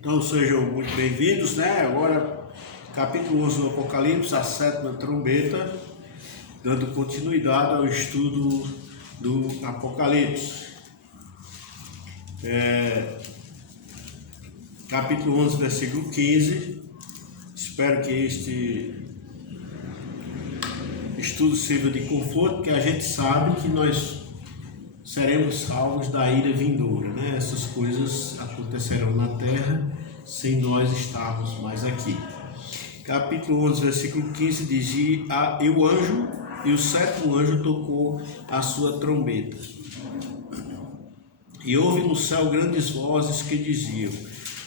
Então sejam muito bem-vindos, né? Agora, capítulo 11 do Apocalipse, a sétima trombeta, dando continuidade ao estudo do Apocalipse. Capítulo 11, versículo 15. Espero que este estudo sirva de conforto, porque a gente sabe que nós seremos salvos da ira vindoura, né? Essas coisas acontecerão na terra sem nós estarmos mais aqui. Capítulo 11, versículo 15 diz: e o anjo, e o sétimo anjo tocou a sua trombeta. E houve no céu grandes vozes que diziam: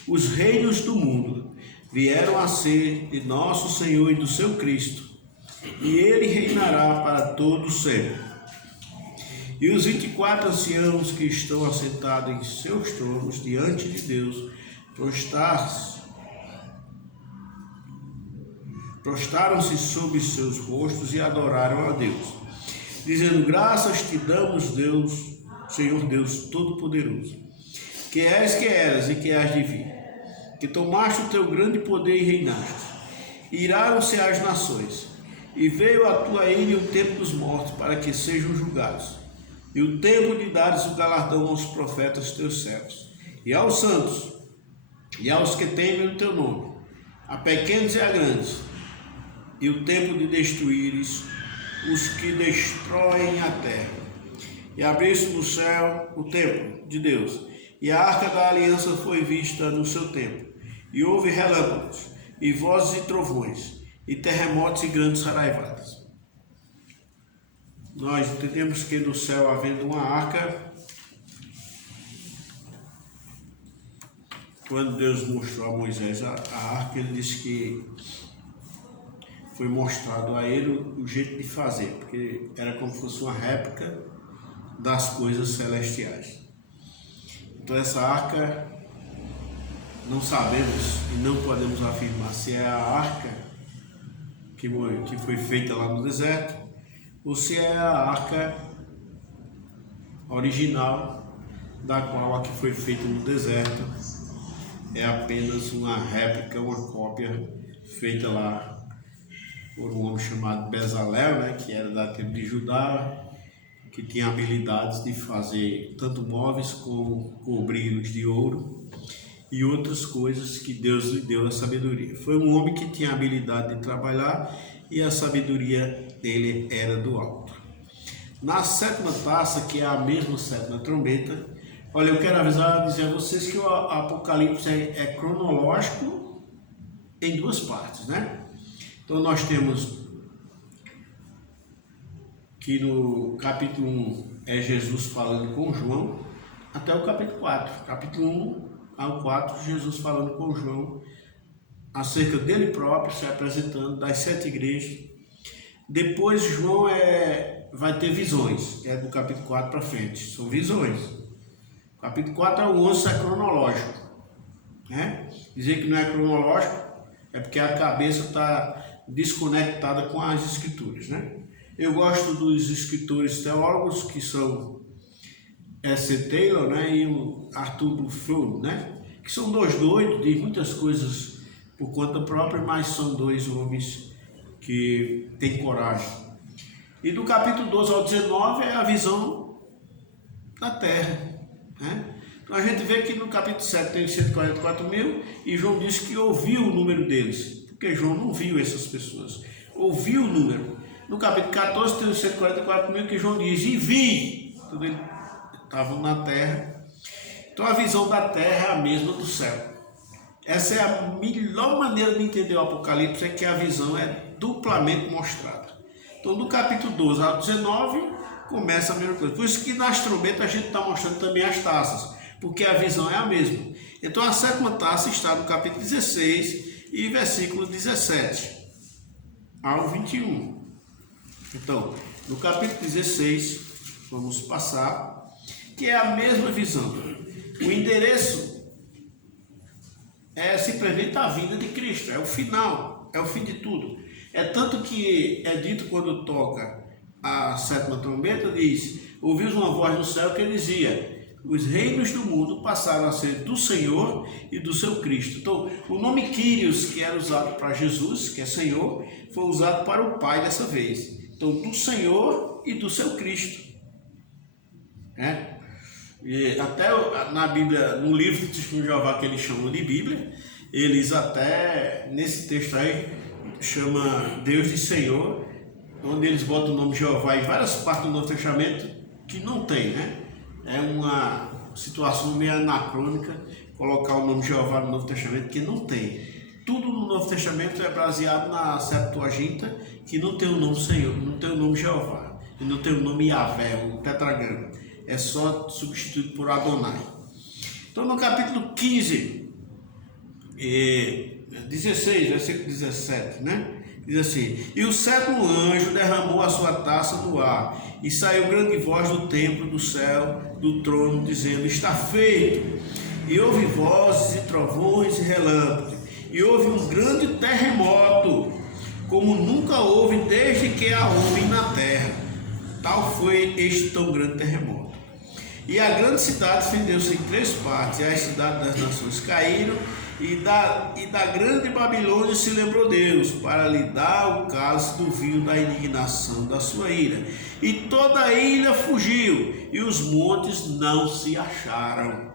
os reinos do mundo vieram a ser de nosso Senhor e do seu Cristo, e ele reinará para todo sempre. E os 24 anciãos que estão assentados em seus tronos diante de Deus prostaram-se sobre seus rostos e adoraram a Deus, dizendo: graças te damos, Deus, Senhor Deus Todo-Poderoso, que eras e que hás de vir, que tomaste o teu grande poder e reinaste. Iraram-se as nações, e veio a tua ira o tempo dos mortos, para que sejam julgados, e o tempo de dares o galardão aos profetas teus servos, e aos santos, e aos que temem o teu nome, a pequenos e a grandes, e o tempo de destruíres os que destroem a terra. E abriu-se no céu o templo de Deus, e a arca da aliança foi vista no seu templo, e houve relâmpagos, e vozes e trovões, e terremotos e grandes raivadas. Nós entendemos que no céu, havendo uma arca, quando Deus mostrou a Moisés a arca, ele disse que foi mostrado a ele o jeito de fazer, porque era como se fosse uma réplica das coisas celestiais. Então essa arca, não sabemos e não podemos afirmar se é a arca que foi feita lá no deserto, ou se é a arca original, da qual a que foi feita no deserto é apenas uma réplica, uma cópia feita lá por um homem chamado Bezalel, né, que era da tribo de Judá, que tinha habilidades de fazer tanto móveis como cobri-los de ouro e outras coisas que Deus lhe deu a sabedoria. Foi um homem que tinha habilidade de trabalhar e a sabedoria dele era do alto. Na sétima taça, que é a mesma sétima trombeta, olha, eu quero dizer a vocês que o Apocalipse é cronológico em duas partes, né? Então nós temos que no capítulo 1 é Jesus falando com João, até o capítulo 4. Capítulo 1 ao 4, Jesus falando com João acerca dele próprio, se apresentando, das 7 igrejas. Depois João vai ter visões, que é do capítulo 4 para frente, são visões. Capítulo 4 ao 11 é cronológico, né? Dizer que não é cronológico é porque a cabeça está desconectada com as escrituras, né? Eu gosto dos escritores teólogos que são S. Taylor, né, e o Arthur Buffon, né? Que são dois doidos de muitas coisas por conta própria, mas são dois homens que têm coragem. E do capítulo 12 ao 19 é a visão da terra, né? Então a gente vê que no capítulo 7 tem 144 mil e João diz que ouviu o número deles, porque João não viu essas pessoas, ouviu o número. No capítulo 14 tem os 144 mil que João diz: e vi, tudo eles estavam na terra. Então a visão da terra é a mesma do céu. Essa é a melhor maneira de entender o Apocalipse, é que a visão é duplamente mostrada. Então do capítulo 12 ao 19 começa a mesma coisa. Por isso que nas trombetas a gente está mostrando também as taças, porque a visão é a mesma. Então a sétima taça está no capítulo 16 e versículo 17 ao 21. Então, no capítulo 16, vamos passar, que é a mesma visão. O endereço é simplesmente a vinda de Cristo, é o final, é o fim de tudo. É tanto que é dito quando toca a sétima trombeta, diz: ouviu uma voz do céu que dizia: os reinos do mundo passaram a ser do Senhor e do seu Cristo. Então, o nome Quírios, que era usado para Jesus, que é Senhor, foi usado para o Pai dessa vez. Então, do Senhor e do seu Cristo. E até na Bíblia, no livro do Testemunho de Jeová, que eles chamam de Bíblia, eles até, nesse texto aí, chama Deus de Senhor, onde eles botam o nome de Jeová em várias partes do Novo Testamento que não tem, né? É uma situação meio anacrônica colocar o nome de Jeová no Novo Testamento, que não tem. Tudo no Novo Testamento é baseado na Septuaginta, que não tem o nome Senhor, não tem o nome Jeová, e não tem o nome Yahvé, o tetragrama. É só substituído por Adonai. Então, no capítulo 15, 16, versículo 17, né? Diz assim: e o sétimo anjo derramou a sua taça no ar, e saiu grande voz do templo, do céu, do trono, dizendo: está feito. E houve vozes e trovões e relâmpagos, e houve um grande terremoto, como nunca houve desde que há homem na terra. Tal foi este tão grande terremoto. E a grande cidade fendeu-se em 3 partes, e as cidades das nações caíram, e da grande Babilônia se lembrou Deus, para lhe dar o cálice do vinho da indignação da sua ira. E toda a ilha fugiu, e os montes não se acharam.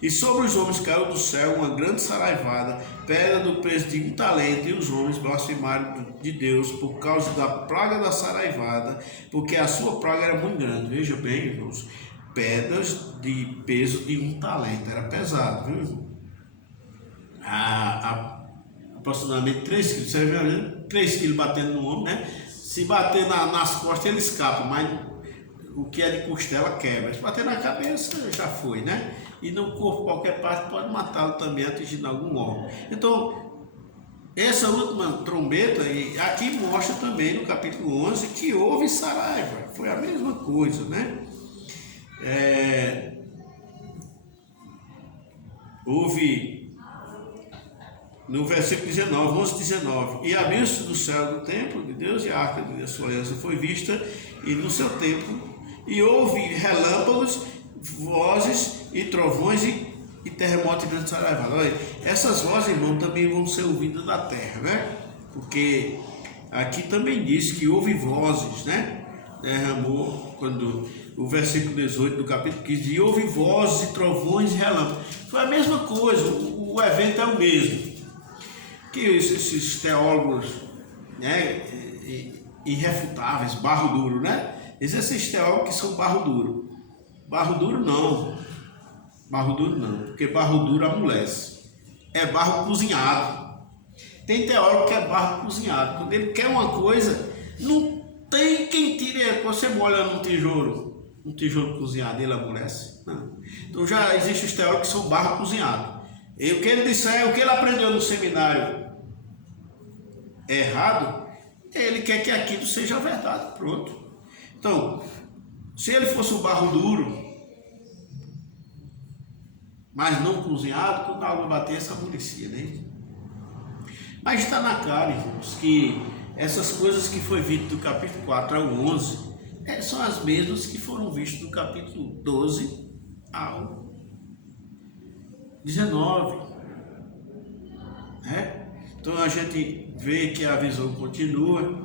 E sobre os homens caiu do céu uma grande saraivada, pedra do preço de 1 talento, e os homens blasfemaram de Deus por causa da praga da saraivada, porque a sua praga era muito grande. Veja bem, irmãos, pedras de peso de 1 talento, era pesado, viu, irmão? Aproximadamente 3 quilos, você vê, 3 quilos batendo no ombro, né? Se bater nas costas ele escapa, mas o que é de costela quebra. Se bater na cabeça já foi, né? E no corpo, qualquer parte pode matá-lo também, atingindo algum órgão. Então, essa última trombeta, e aqui mostra também no capítulo 11 que houve saraiva, foi a mesma coisa, né? Houve, no versículo 19, 11, 19, e abriu-se do céu do templo de Deus, e a arca da sua aliança foi vista, e no seu templo, e houve relâmpagos, vozes e trovões e terremoto e grande saraivada. Olha, essas vozes, irmão, também vão ser ouvidas da terra, né? Porque aqui também diz que houve vozes, né? Derramou, quando o versículo 18 do capítulo 15, e houve vozes e trovões e relâmpagos. Foi a mesma coisa, o evento é o mesmo. Que esses teólogos, né, irrefutáveis, barro duro, né? Esses teólogos que são barro duro. Barro duro não, porque barro duro amolece. É barro cozinhado. Tem teólogo que é barro cozinhado. Quando ele quer uma coisa, não tem quem tire. Você molha num tijolo cozinhado, ele amolece? Não. Então já existem os teólogos que são barro cozinhado. E o que ele disser, o que ele aprendeu no seminário errado, ele quer que aquilo seja verdade, pronto. Então, se ele fosse um barro duro, mas não cozinhado, quando a água batesse, amolecia, né? Mas está na cara, irmãos, que essas coisas que foi visto do capítulo 4 ao 11 são as mesmas que foram vistas do capítulo 12 ao 19. Então a gente vê que a visão continua.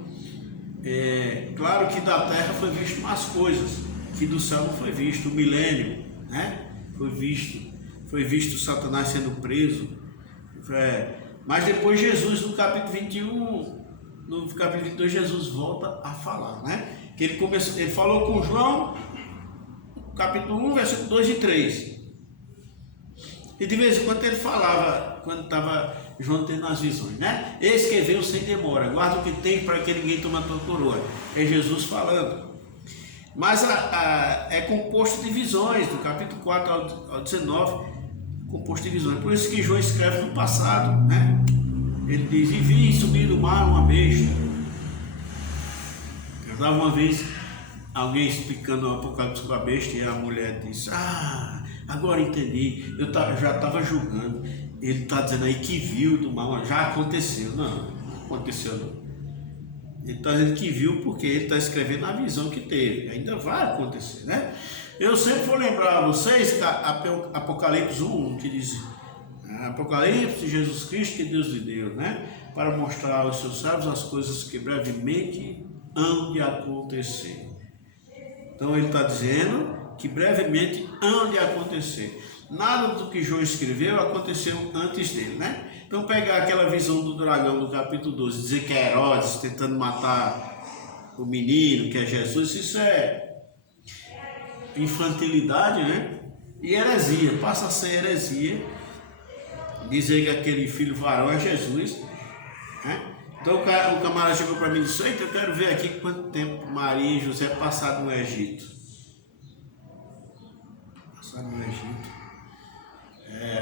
Claro que da terra foi visto mais coisas, que do céu não foi visto. O milênio, né? Foi visto Satanás sendo preso. Mas depois Jesus, no capítulo 21, no capítulo 22, Jesus volta a falar, né? Que ele falou com João, capítulo 1, versículo 2 e 3. E de vez em quando ele falava, quando estava João tendo as visões, né? Eis que veio sem demora, guarda o que tem para que ninguém tome a tua coroa. É Jesus falando. Mas é composto de visões, do capítulo 4 ao 19, composto de visões. Por isso que João escreve no passado, né? Ele diz: e vi subir do mar uma besta. Eu estava uma vez alguém explicando o Apocalipse sobre a besta, e a mulher disse: agora entendi, já estava julgando. Ele está dizendo aí que viu do mal, já aconteceu. Não aconteceu não. Ele está dizendo que viu porque ele está escrevendo a visão que teve. Ainda vai acontecer, né? Eu sempre vou lembrar a vocês que Apocalipse 1, que diz Apocalipse de Jesus Cristo, que Deus lhe deu, né? Para mostrar aos seus servos as coisas que brevemente hão de acontecer. Então ele está dizendo que brevemente hão de acontecer. Nada do que João escreveu aconteceu antes dele, né? Então pegar aquela visão do dragão do capítulo 12, dizer que é Herodes tentando matar o menino, que é Jesus, isso é infantilidade, né? E heresia, passa a ser heresia dizer que aquele filho varão é Jesus, né? Então o camarada chegou para mim e disse: eita, eu quero ver aqui quanto tempo Maria e José passaram no Egito. Passaram no Egito.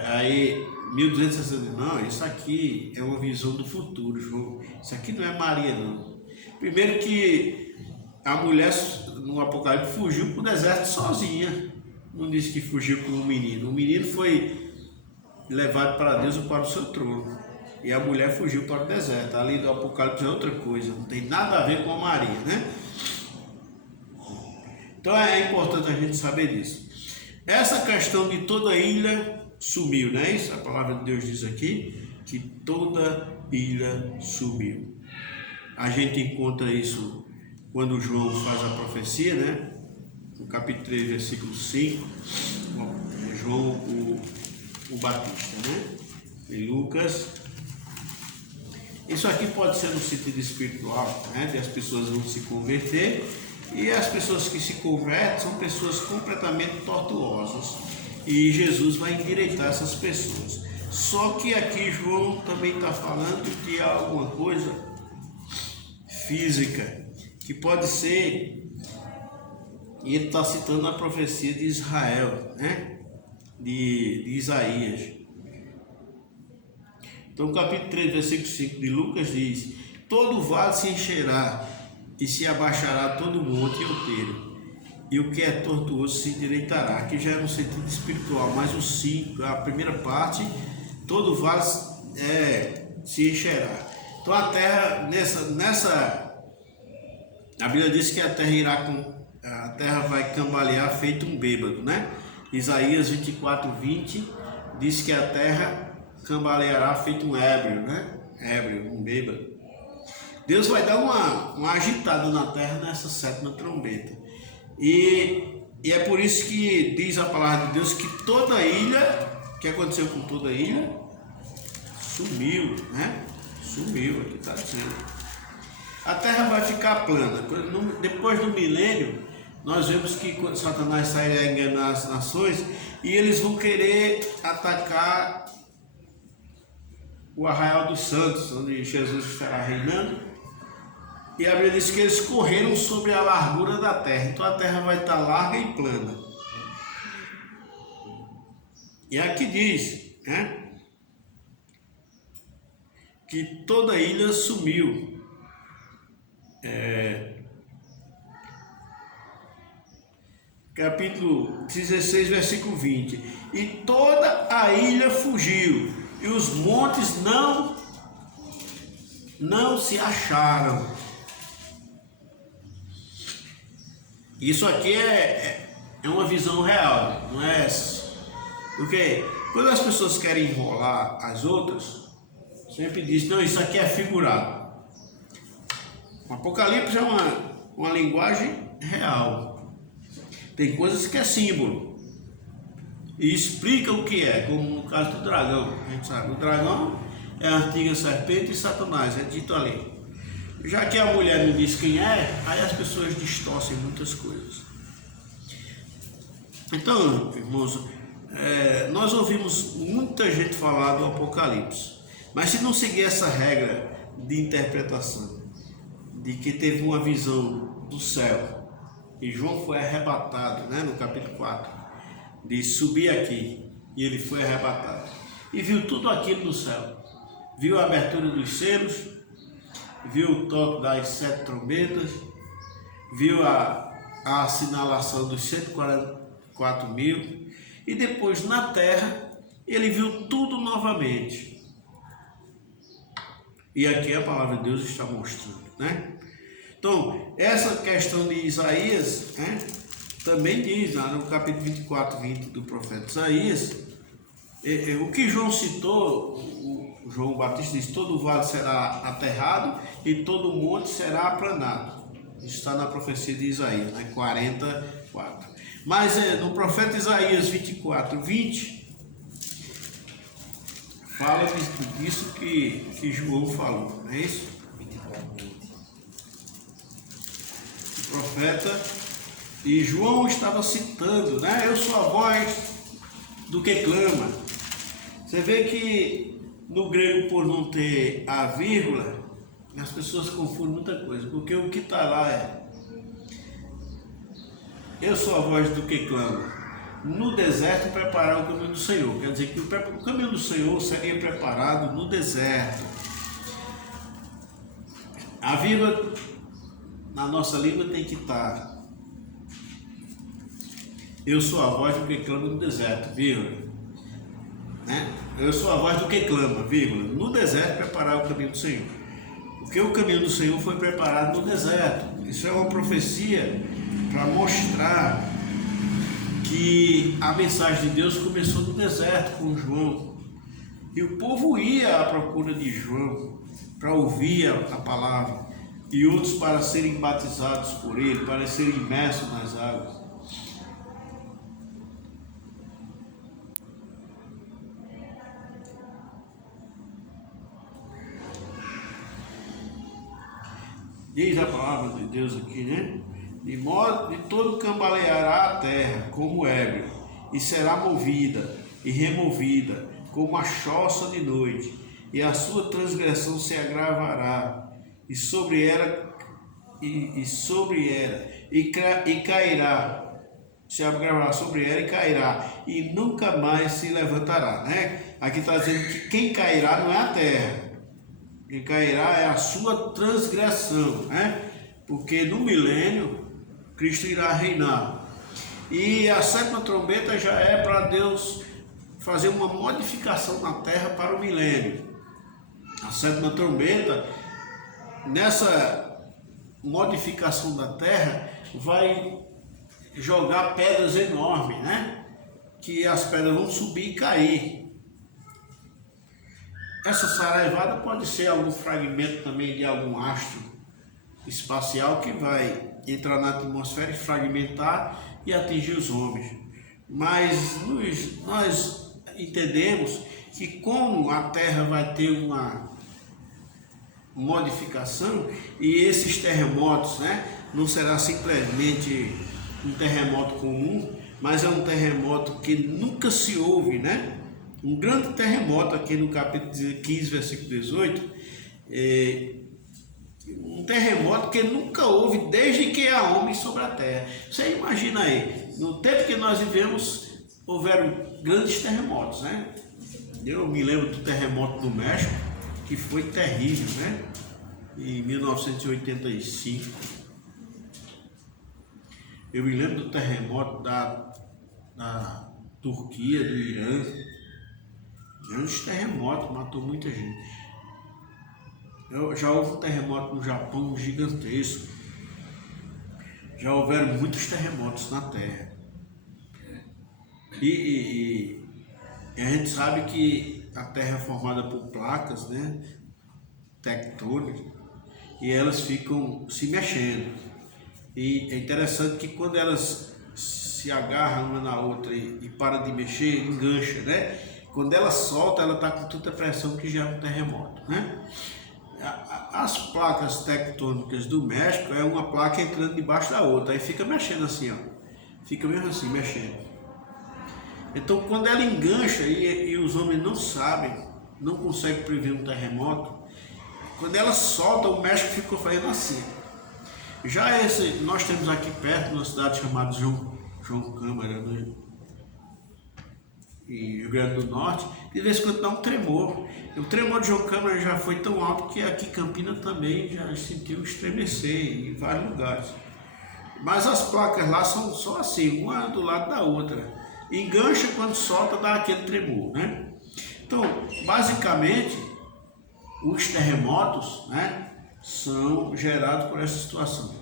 Aí 1260, não, isso aqui é uma visão do futuro, João. Isso aqui não é Maria, não. Primeiro que a mulher no Apocalipse fugiu para o deserto sozinha. Não disse que fugiu com o menino. O menino foi levado para Deus ou para o seu trono. E a mulher fugiu para o deserto. Ali do Apocalipse é outra coisa. Não tem nada a ver com a Maria, né? Então é importante a gente saber disso. Essa questão de toda a ilha sumiu, não é isso? A palavra de Deus diz aqui que toda ilha sumiu. A gente encontra isso quando João faz a profecia, né? No capítulo 3, versículo 5, João o Batista, né? Em Lucas. Isso aqui pode ser no sentido espiritual, né? Que as pessoas vão se converter, e as pessoas que se convertem são pessoas completamente tortuosas, e Jesus vai endireitar essas pessoas. Só que aqui João também está falando de alguma coisa física, que pode ser, e ele está citando a profecia de Israel, né? de Isaías. Então, capítulo 3, versículo 5 de Lucas diz: todo vale se encherá, e se abaixará todo monte e outeiro, e o que é tortuoso se endireitará. Aqui já é no sentido espiritual, mas o 5, a primeira parte, todo vale se encherá. Então a terra, a Bíblia diz que a terra vai cambalear feito um bêbado, né? Isaías 24, 20 diz que a terra cambaleará feito um ébrio, né? Ébrio, um bêbado. Deus vai dar uma agitada na terra nessa sétima trombeta. E é por isso que diz a palavra de Deus que toda a ilha, o que aconteceu com toda a ilha? Sumiu, né? Sumiu, aqui está dizendo. A terra vai ficar plana. Depois do milênio, nós vemos que Satanás sai a enganar as nações, e eles vão querer atacar o Arraial dos Santos, onde Jesus estará reinando. E a Bíblia diz que eles correram sobre a largura da terra. Então a terra vai estar larga e plana. E aqui diz, né, que toda a ilha sumiu. Capítulo 16, versículo 20. E toda a ilha fugiu, e os montes não se acharam. Isso aqui é uma visão real, não é essa? Porque quando as pessoas querem enrolar as outras, sempre diz: não, isso aqui é figurado. O Apocalipse é uma linguagem real. Tem coisas que é símbolo e explica o que é, como no caso do dragão. A gente sabe, o dragão é a antiga serpente e Satanás, é dito ali. Já que a mulher não diz quem é, aí as pessoas distorcem muitas coisas. Então, irmãos, nós ouvimos muita gente falar do Apocalipse, mas se não seguir essa regra de interpretação, de que teve uma visão do céu, e João foi arrebatado, né, no capítulo 4, de subir aqui, e ele foi arrebatado, e viu tudo aquilo no céu, viu a abertura dos selos, viu o toque das 7 trombetas, viu a assinalação dos 144 mil, e depois na terra ele viu tudo novamente. E aqui a palavra de Deus está mostrando, né? Então, essa questão de Isaías, né, também diz lá no capítulo 24, 20 do profeta Isaías, o que João citou, o João Batista diz: todo vale será aterrado e todo monte será aplanado. Isso está na profecia de Isaías, né? 44. Mas no profeta Isaías 24, 20, fala disso que João falou, não é isso? 24, 20. O profeta, e João estava citando, né? Eu sou a voz do que clama. Você vê que no grego, por não ter a vírgula, as pessoas confundem muita coisa, porque o que está lá é: eu sou a voz do que clama. No deserto preparar o caminho do Senhor. Quer dizer que o caminho do Senhor seria preparado no deserto. A vírgula na nossa língua tem que estar: eu sou a voz do que clama no deserto, vírgula. Né? Eu sou a voz do que clama, vírgula. No deserto preparar o caminho do Senhor. Porque o caminho do Senhor foi preparado no deserto. Isso é uma profecia para mostrar que a mensagem de Deus começou no deserto com João. E o povo ia à procura de João para ouvir a palavra. E outros para serem batizados por ele, para serem imersos nas águas. Diz a palavra de Deus aqui, né? De modo de todo cambaleará a terra como ébrio, e será movida e removida como a choça de noite, e a sua transgressão se agravará, e cairá, se agravará sobre ela e cairá, e nunca mais se levantará, né? Aqui está dizendo que quem cairá não é a terra. Quem cairá é a sua transgressão, né? Porque no milênio Cristo irá reinar. E a sétima trombeta já é para Deus fazer uma modificação na terra para o milênio. A sétima trombeta, nessa modificação da terra, vai jogar pedras enormes, né? Que as pedras vão subir e cair. Essa saraivada pode ser algum fragmento também de algum astro espacial que vai entrar na atmosfera e fragmentar e atingir os homens. Mas nós entendemos que como a Terra vai ter uma modificação e esses terremotos, né, não será simplesmente um terremoto comum, mas é um terremoto que nunca se ouve, né? Um grande terremoto aqui no capítulo 15, versículo 18, um terremoto que nunca houve desde que há homem sobre a terra. Você imagina aí, no tempo que nós vivemos, houveram grandes terremotos, né? Eu me lembro do terremoto do México, que foi terrível, né? Em 1985. Eu me lembro do terremoto da Turquia, do Irã. Grandes terremotos, matou muita gente. Já houve um terremoto no Japão gigantesco. Já houveram muitos terremotos na Terra. E a gente sabe que a Terra é formada por placas, né, tectônicas, e elas ficam se mexendo. E é interessante que quando elas se agarram uma na outra e param de mexer, engancha, né? Quando ela solta, ela está com tanta pressão que gera um terremoto, né? As placas tectônicas do México é uma placa entrando debaixo da outra, aí fica mexendo assim, ó. Fica mesmo assim, mexendo. Então, quando ela engancha e os homens não sabem, não conseguem prever um terremoto, quando ela solta, o México ficou fazendo assim. Já nós temos aqui perto, uma cidade chamada João Câmara, né? Em Rio Grande do Norte, de vez em quando dá um tremor. O tremor de João Câmara já foi tão alto que aqui em Campinas também já sentiu estremecer em vários lugares. Mas as placas lá são só assim, uma do lado da outra. Engancha, quando solta, dá aquele tremor, né? Então, basicamente, os terremotos, né, são gerados por essa situação.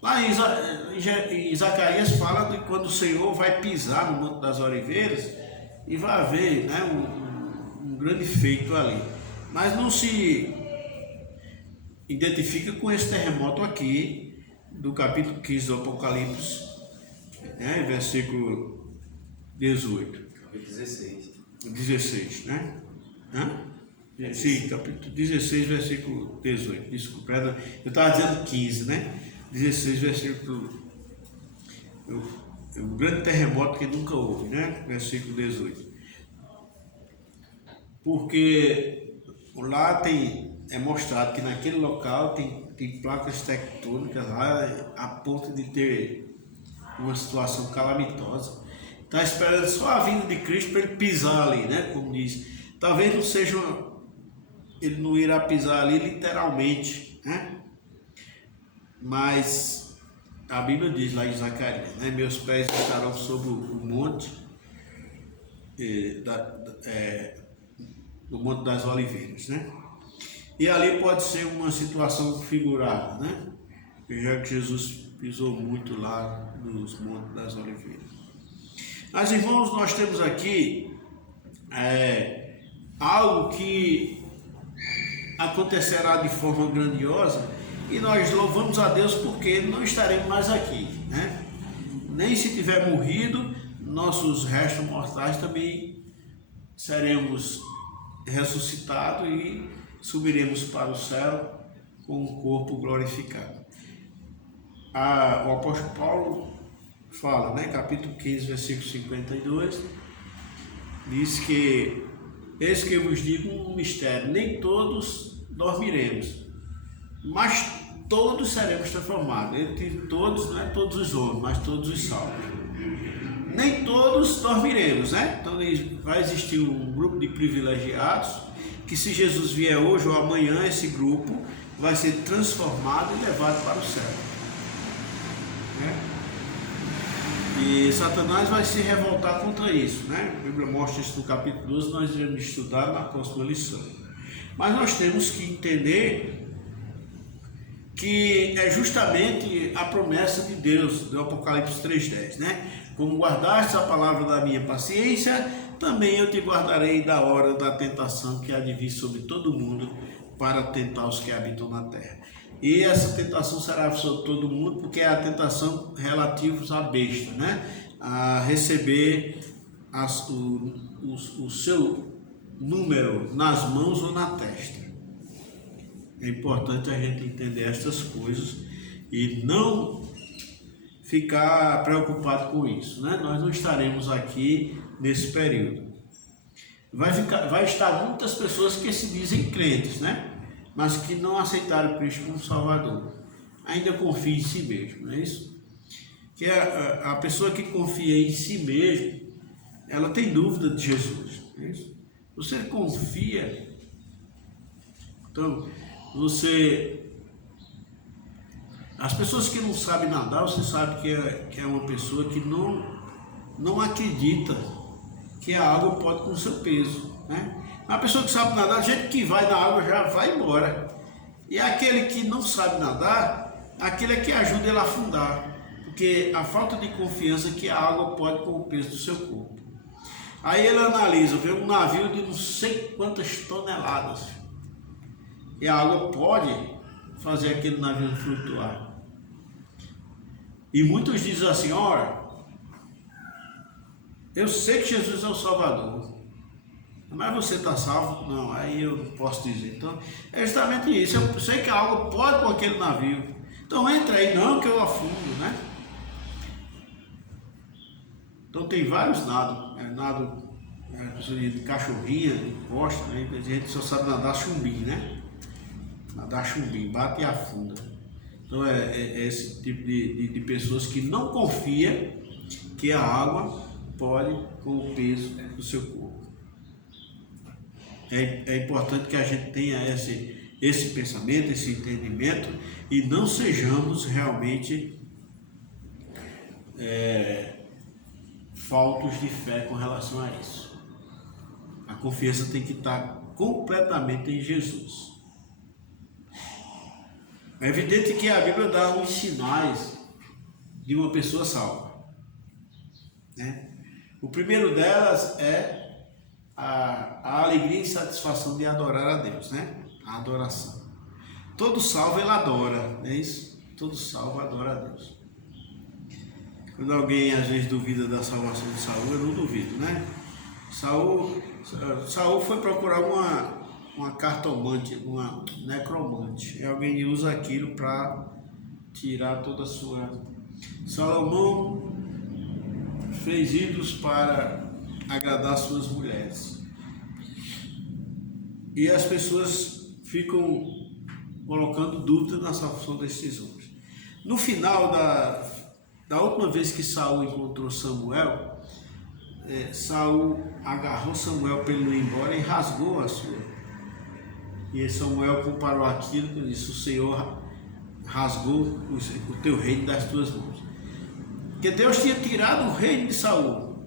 Lá em Zacarias fala de quando o Senhor vai pisar no Monte das Oliveiras e vai haver, né, um grande feito ali. Mas não se identifica com esse terremoto aqui do capítulo 15 do Apocalipse, né, versículo 18. Capítulo 16, né? Sim, capítulo 16, versículo 18. Desculpa, eu estava dizendo 15, né? 16, versículo. O grande terremoto que nunca houve, né? Versículo 18. Porque lá é mostrado que naquele local tem placas tectônicas lá a ponto de ter uma situação calamitosa. Está esperando só a vinda de Cristo para ele pisar ali, né? Como diz. Talvez não seja ele não irá pisar ali literalmente, né? Mas a Bíblia diz lá em Zacarias, né? Meus pés estarão sobre o monte no Monte das Oliveiras, né? E ali pode ser uma situação figurada, né? Já que Jesus pisou muito lá nos Montes das Oliveiras. Mas, irmãos, nós temos aqui algo que acontecerá de forma grandiosa e nós louvamos a Deus porque não estaremos mais aqui, né? Nem se tiver morrido, nossos restos mortais também seremos ressuscitados e subiremos para o céu com um corpo glorificado. O apóstolo Paulo fala, né, capítulo 15, versículo 52, diz que: eis que eu vos digo um mistério, nem todos dormiremos, mas todos seremos transformados. Entre todos, não é todos os homens, mas todos os salvos. Nem todos dormiremos, né? Então vai existir um grupo de privilegiados que, se Jesus vier hoje ou amanhã, esse grupo vai ser transformado e levado para o céu, né? E Satanás vai se revoltar contra isso, né? A Bíblia mostra isso no capítulo 12, nós iremos estudar na próxima lição. Mas nós temos que entender que é justamente a promessa de Deus, do Apocalipse 3,10, né? Como guardaste a palavra da minha paciência, também eu te guardarei da hora da tentação que há de vir sobre todo mundo para tentar os que habitam na terra. E essa tentação será sobre todo mundo, porque é a tentação relativa à besta, né? A receber o seu número nas mãos ou na testa. É importante a gente entender estas coisas e não ficar preocupado com isso, né? Nós não estaremos aqui nesse período. Vai estar muitas pessoas que se dizem crentes, né? Mas que não aceitaram Cristo como Salvador. Ainda confia em si mesmo, não é isso? Que a pessoa que confia em si mesmo, ela tem dúvida de Jesus, não é isso? Você confia, então as pessoas que não sabem nadar, você sabe que é uma pessoa que não acredita que a água pode com o seu peso, né? A pessoa que sabe nadar, do jeito que vai na água já vai embora. E aquele que não sabe nadar, aquele é que ajuda ele a afundar, porque a falta de confiança que a água pode com o peso do seu corpo. Aí ele analisa, vê um navio de não sei quantas toneladas, e a água pode fazer aquele navio flutuar. E muitos dizem assim: ora, eu sei que Jesus é o Salvador, mas você está salvo? Não, aí eu não posso dizer. Então, é justamente isso. Eu sei que a água pode com aquele navio. Então, entra aí, não que eu afundo, né? Então, tem vários nados. Nado de cachorrinha, de costa, né? A gente só sabe nadar chumbinho, né? Nadar chumbinho, bate e afunda. Então, é esse tipo de pessoas que não confia que a água pode com o peso do seu corpo. É importante que a gente tenha esse pensamento, esse entendimento e não sejamos realmente faltos de fé com relação a isso. A confiança tem que estar completamente em Jesus. É evidente que a Bíblia dá uns sinais de uma pessoa salva, né? O primeiro delas é a alegria e satisfação de adorar a Deus, né? A adoração. Todo salvo ele adora, não é isso? Todo salvo adora a Deus. Quando alguém às vezes duvida da salvação de Saul, eu não duvido, né? Saul foi procurar uma cartomante, uma necromante. E alguém usa aquilo para tirar toda a sua... Salomão fez ídolos para agradar suas mulheres. E as pessoas ficam colocando dúvida na salvação desses homens. No final da última vez que Saul encontrou Samuel, Saul agarrou Samuel para ele não ir embora e rasgou a sua. E Samuel comparou aquilo e disse: o Senhor rasgou o teu reino das tuas mãos. Porque Deus tinha tirado o reino de Saul,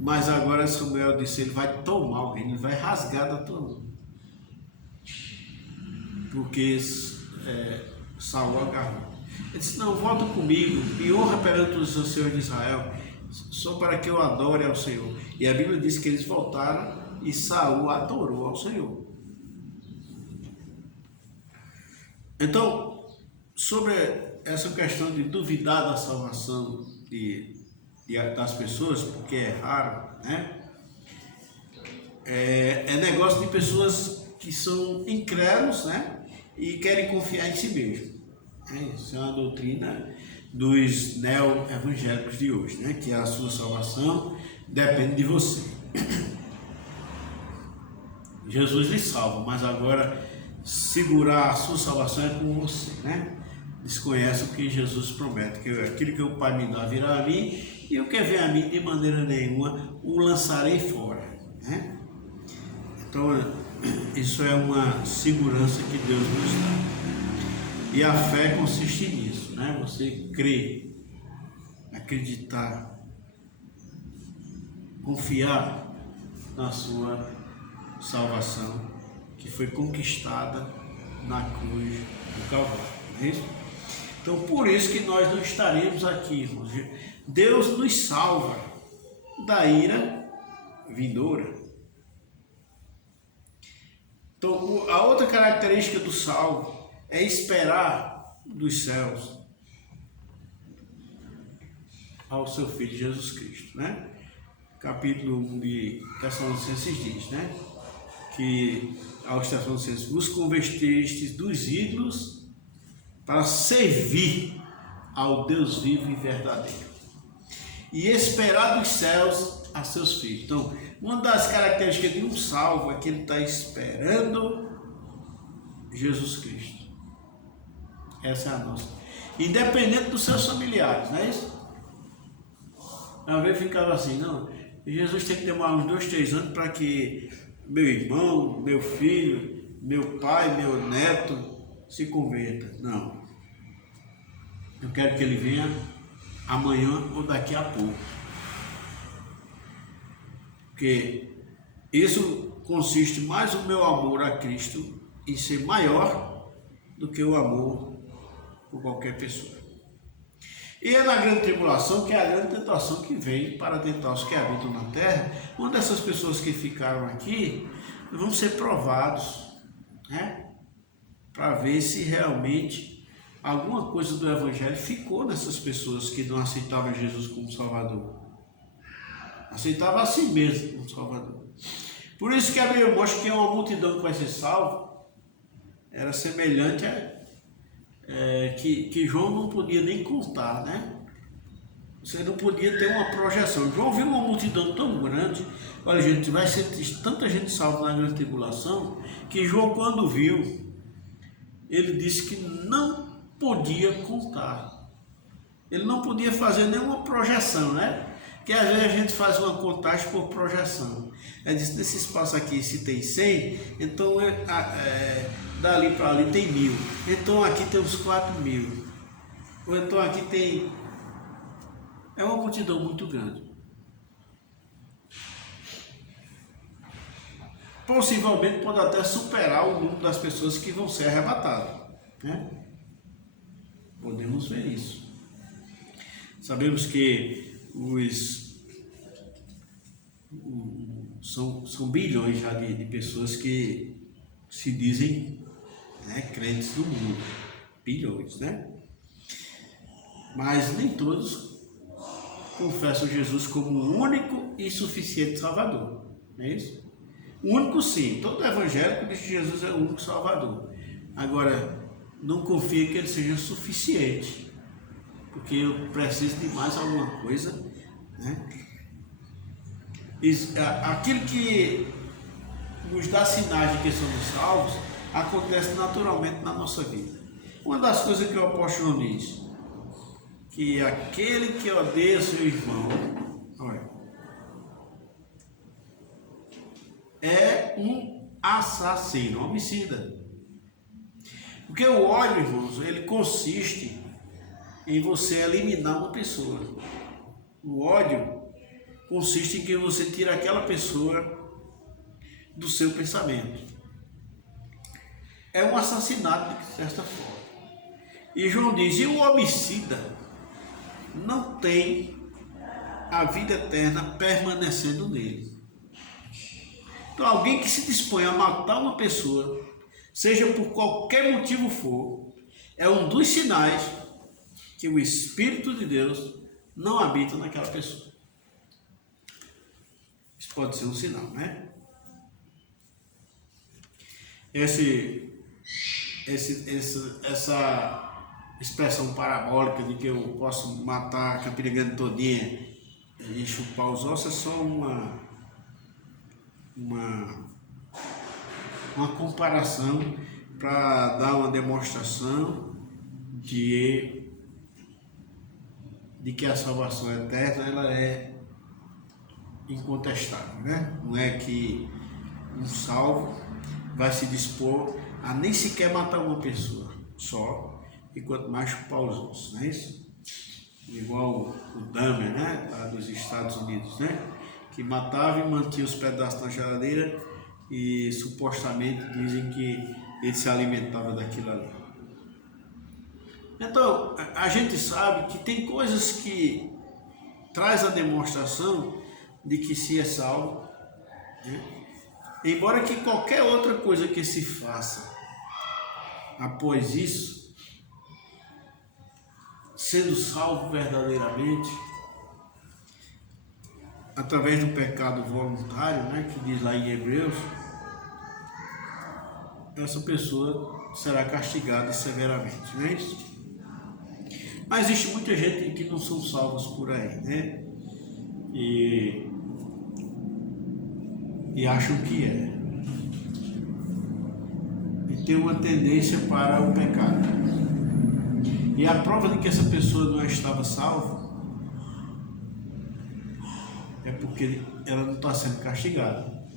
mas agora Samuel disse: ele vai tomar o reino, ele vai rasgar da tua mão. Porque Saul agarrou. Ele disse: não, volta comigo, me honra perante os Senhores de Israel, só para que eu adore ao Senhor. E a Bíblia diz que eles voltaram e Saul adorou ao Senhor. Então, sobre essa questão de duvidar da salvação das pessoas, porque é raro, né? É negócio de pessoas que são incrédulos, né? E querem confiar em si mesmo. Isso é uma doutrina dos neo-evangélicos de hoje, né? Que a sua salvação depende de você. Jesus lhe salva, mas agora segurar a sua salvação é com você, né? Desconhece o que Jesus promete, que aquilo que o Pai me dá virá a mim, e o que vem a mim de maneira nenhuma o lançarei fora, né? Então, isso é uma segurança que Deus nos dá. E a fé consiste nisso, né? Você crer, acreditar, confiar na sua salvação, que foi conquistada na cruz do Calvário, não é isso? Então, por isso que nós não estaremos aqui, irmãos. Deus nos salva da ira vindoura. Então, a outra característica do salvo é esperar dos céus ao seu Filho Jesus Cristo, né? Capítulo 1 de Tessalonicenses diz, né? Que aos Tessalonicenses: vos convertestes dos ídolos para servir ao Deus vivo e verdadeiro, e esperar dos céus a seus filhos. Então, uma das características de um salvo é que ele está esperando Jesus Cristo. Essa é a nossa. Independente dos seus familiares, não é isso? Uma vez ficava assim: não, Jesus tem que demorar uns 2, 3 anos para que meu irmão, meu filho, meu pai, meu neto se converta. Não. Eu quero que ele venha amanhã ou daqui a pouco. Porque isso consiste mais o meu amor a Cristo em ser maior do que o amor por qualquer pessoa. E é na grande tribulação que é a grande tentação que vem para tentar os que habitam na terra. Uma dessas pessoas que ficaram aqui vão ser provados, né? Para ver se realmente alguma coisa do Evangelho ficou nessas pessoas que não aceitavam Jesus como Salvador. Aceitava a si mesmo como Salvador. Por isso que a Bíblia mostra que uma multidão que vai ser salva era semelhante a que João não podia nem contar, né? Você não podia ter uma projeção. João viu uma multidão tão grande. Olha, gente, vai ser tanta gente salva na grande tribulação, que João, quando viu, ele disse que não podia contar. Ele não podia fazer nenhuma projeção, né? Porque às vezes a gente faz uma contagem por projeção. Ele disse: nesse espaço aqui, se tem 100, então dali para ali tem 1000. Então aqui tem uns 4000. Ou então aqui tem... É uma multidão muito grande. Possivelmente pode até superar o número das pessoas que vão ser arrebatadas. né? Podemos ver isso. Sabemos que são bilhões já de pessoas que se dizem, né, crentes do mundo. Bilhões, né? Mas nem todos confessam Jesus como o único e suficiente Salvador. Não é isso? O único sim. Todo evangélico diz que Jesus é o único Salvador. Agora, não confia que ele seja suficiente. Porque eu preciso de mais alguma coisa, né? Aquilo que nos dá sinais de que somos salvos acontece naturalmente na nossa vida. Uma das coisas que o apóstolo diz, que aquele que odeia seu irmão, olha, é um assassino, um homicida. Porque o ódio, irmãos, ele consiste em você eliminar uma pessoa. O ódio consiste em que você tira aquela pessoa do seu pensamento. É um assassinato de certa forma. E João diz, e o homicida não tem a vida eterna permanecendo nele. Então alguém que se dispõe a matar uma pessoa, seja por qualquer motivo for, é um dos sinais que o Espírito de Deus não habita naquela pessoa. Isso pode ser um sinal, né? Essa expressão parabólica de que eu posso matar a Campina Grande todinha e chupar os ossos é só uma comparação para dar uma demonstração de que a salvação eterna ela é incontestável, né? Não é que um salvo vai se dispor a nem sequer matar uma pessoa só, e quanto mais chupar os ossos, não é isso? Igual o Dahmer, né? Lá dos Estados Unidos, né? Que matava e mantinha os pedaços na geladeira e supostamente dizem que ele se alimentava daquilo ali. Então, a gente sabe que tem coisas que traz a demonstração de que se é salvo, né? Embora que qualquer outra coisa que se faça após isso, sendo salvo verdadeiramente, através do pecado voluntário, né, que diz lá em Hebreus, essa pessoa será castigada severamente, não é isso? Mas existe muita gente que não são salvos por aí, né? E acham que é. E tem uma tendência para o pecado. E a prova de que essa pessoa não estava salva é porque ela não está sendo castigada.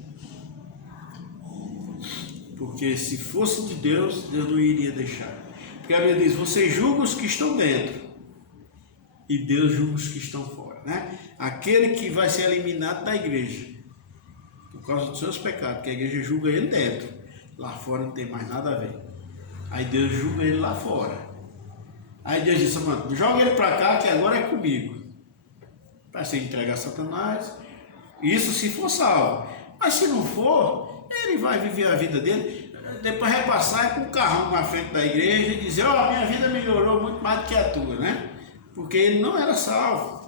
Porque se fosse de Deus, Deus não iria deixar. Porque a Bíblia diz, você julga os que estão dentro e Deus julga os que estão fora, né? Aquele que vai ser eliminado da igreja por causa dos seus pecados, que a igreja julga ele dentro, lá fora não tem mais nada a ver. Aí Deus julga ele lá fora. Aí Deus diz, mano, joga ele para cá que agora é comigo. Para ser entregue a Satanás. Isso se for salvo. Mas se não for, ele vai viver a vida dele, depois repassar com o carrão na frente da igreja e dizer, ó, minha vida melhorou muito mais do que a tua, né? Porque ele não era salvo.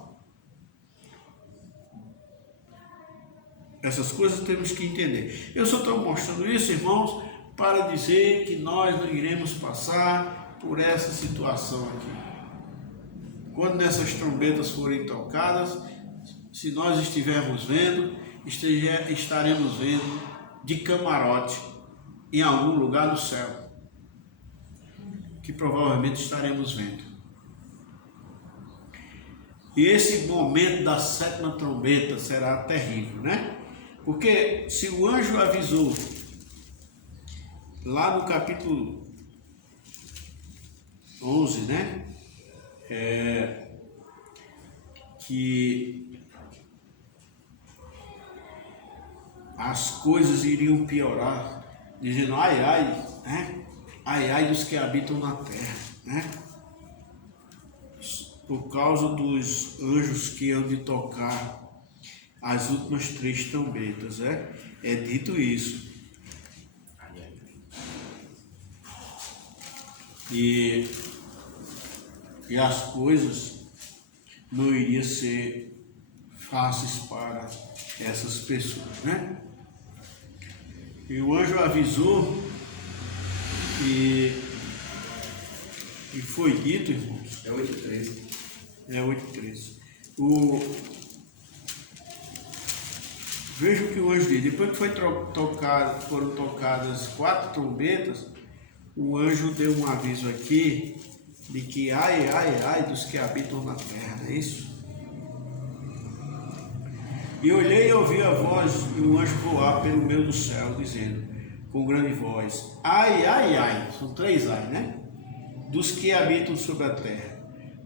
Essas coisas temos que entender. Eu só estou mostrando isso, irmãos, para dizer que nós não iremos passar por essa situação aqui. Quando essas trombetas forem tocadas, se nós estivermos vendo, estaremos vendo de camarote em algum lugar do céu, que provavelmente estaremos vendo. E esse momento da sétima trombeta será terrível, né? Porque se o anjo avisou lá no capítulo 11, né? Que as coisas iriam piorar, dizendo ai, ai, né? ai, ai dos que habitam na terra, né? Por causa dos anjos que hão de tocar as últimas 3 trombetas, né? É dito isso. E as coisas não iriam ser fáceis para essas pessoas, né? E o anjo avisou e foi dito, irmãos. É 8:13. É 8:13. Veja o que o anjo diz. Depois que foram tocadas 4 trombetas, o anjo deu um aviso aqui de que ai, ai, ai dos que habitam na terra, não é isso? E olhei e ouvi a voz de um anjo voar pelo meio do céu, dizendo, com grande voz, ai, ai, ai, são 3 ai, né? Dos que habitam sobre a terra,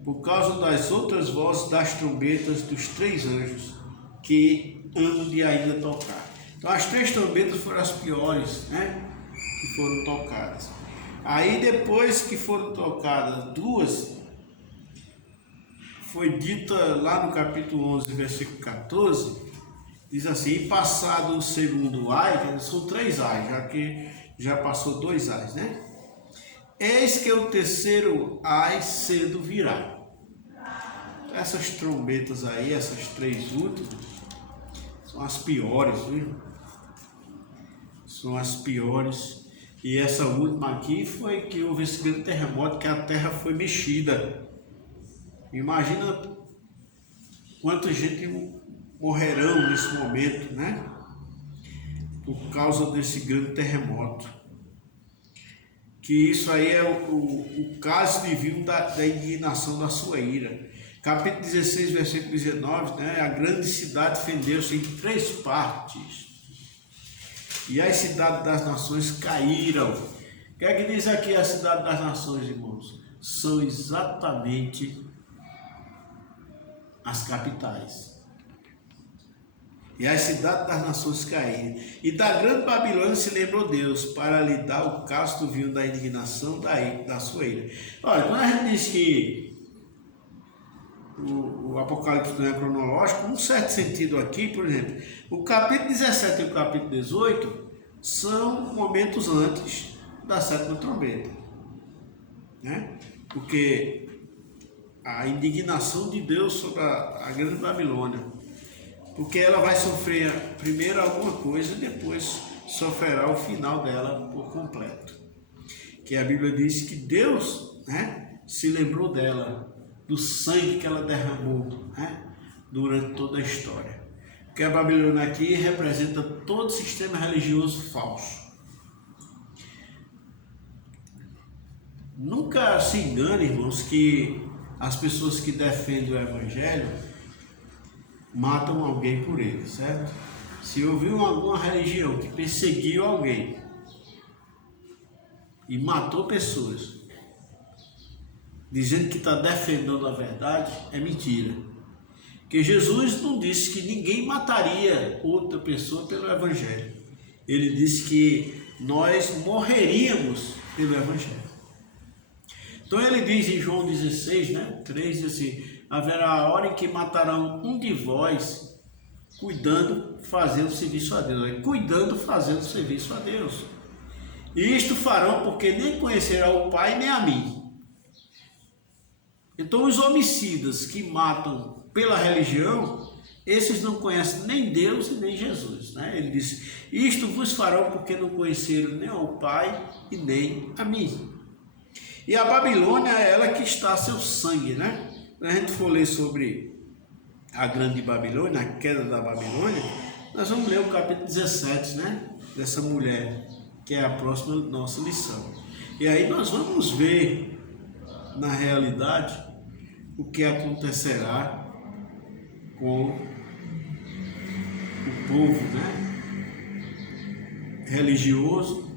por causa das outras vozes das trombetas dos 3 anjos que hão de ainda tocar. Então as 3 trombetas foram as piores, né? Que foram tocadas. Aí depois que foram tocadas 2, foi dita lá no capítulo 11, versículo 14, diz assim, e passado o segundo ai, são 3 ai, já que já passou 2 ais, né? Eis que o terceiro ai cedo virá. Essas trombetas aí, essas 3 últimas, são as piores, viu? São as piores. E essa última aqui foi que houve esse grande terremoto, que a terra foi mexida. Imagina quanta gente morrerão nesse momento, né? Por causa desse grande terremoto. Que isso aí é o caso divino da indignação da sua ira. Capítulo 16, versículo 19, né? A grande cidade fendeu-se em 3 partes. E as cidades das nações caíram. O que é que diz aqui a cidade das nações, irmãos? São exatamente as capitais. E as cidades das nações caíram. E da grande Babilônia se lembrou Deus para lhe dar o casto vinho da indignação da sua ira. Olha, quando a gente diz que o Apocalipse não é cronológico, num certo sentido aqui, por exemplo, o capítulo 17 e o capítulo 18 são momentos antes da 7ª trombeta, né? Porque a indignação de Deus sobre a grande Babilônia, porque ela vai sofrer primeiro alguma coisa e depois sofrerá o final dela por completo. Que a Bíblia diz que Deus, né, se lembrou dela, do sangue que ela derramou, né, durante toda a história. Porque a Babilônia aqui representa todo o sistema religioso falso. Nunca se engane, irmãos, que as pessoas que defendem o Evangelho matam alguém por ele, certo? Se houve alguma religião que perseguiu alguém e matou pessoas, dizendo que está defendendo a verdade, é mentira. Porque Jesus não disse que ninguém mataria outra pessoa pelo Evangelho. Ele disse que nós morreríamos pelo Evangelho. Então ele diz em João 16, né, 3, diz assim, haverá a hora em que matarão um de vós, cuidando, fazendo serviço a Deus. Cuidando, fazendo serviço a Deus. E isto farão porque nem conhecerão o Pai nem a mim. Então os homicidas que matam pela religião, esses não conhecem nem Deus e nem Jesus, né? Ele disse, isto vos farão porque não conheceram nem ao Pai e nem a mim. E a Babilônia é ela que está a seu sangue, né? Quando a gente for ler sobre a grande Babilônia, a queda da Babilônia, nós vamos ler o capítulo 17, né? Dessa mulher, que é a próxima nossa lição. E aí nós vamos ver, na realidade, o que acontecerá com o povo, né, religioso